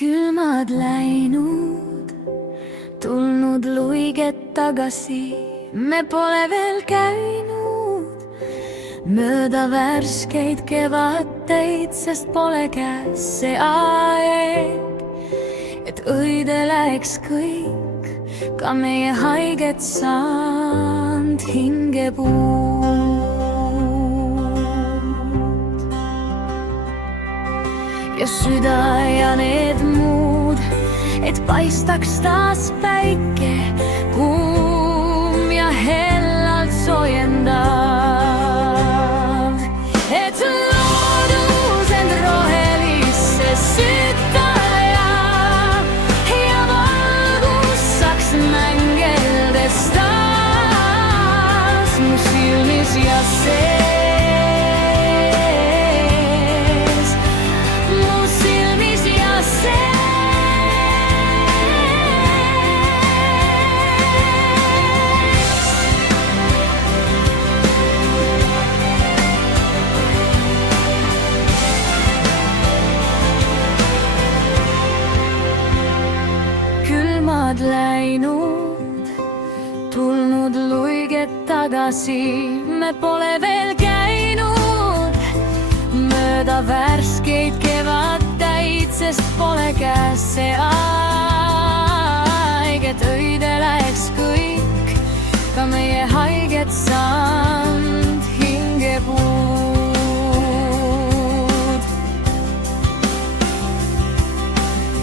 külmad läinud, tulnud luiged tagasi. Me pole veel käinud mööda värskeid kevadteid, sest pole käes see aeg, et õide läheks kõik, ka meie haiget saanud hingepuud. Ja süda ja need muud, et paistaks taas päike, kuum ja hellalt soojendav, et loodus end rohelisse sütta ja valgus saaks mängeldes taas mu silmis ja sees. Läinud, tulnud luiged tagasi. Me pole veel käinud mööda värskeid kevadtäid, sest pole käes see aeg, et õide läheks kõik, ka meie haiget saanud hingepuud.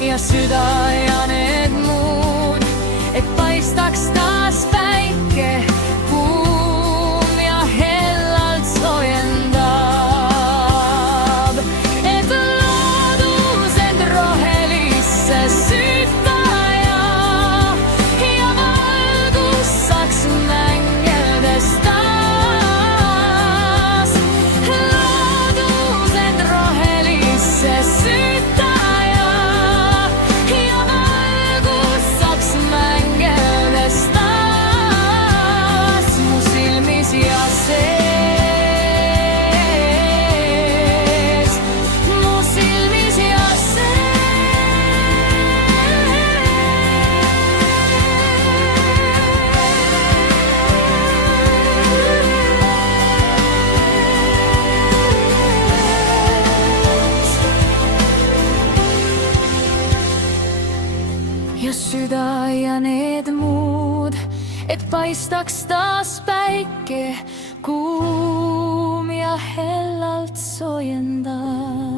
Ja süda ja need muud, et paistaks taas päike, kuum ja hellalt soojendab, et loodus end rohelisse sütta ja valgus saaks mängeldes taas. Loodus end rohelisse sütta ja süda ja need muud, et paistaks taas päike, kuum ja hellalt soojendav.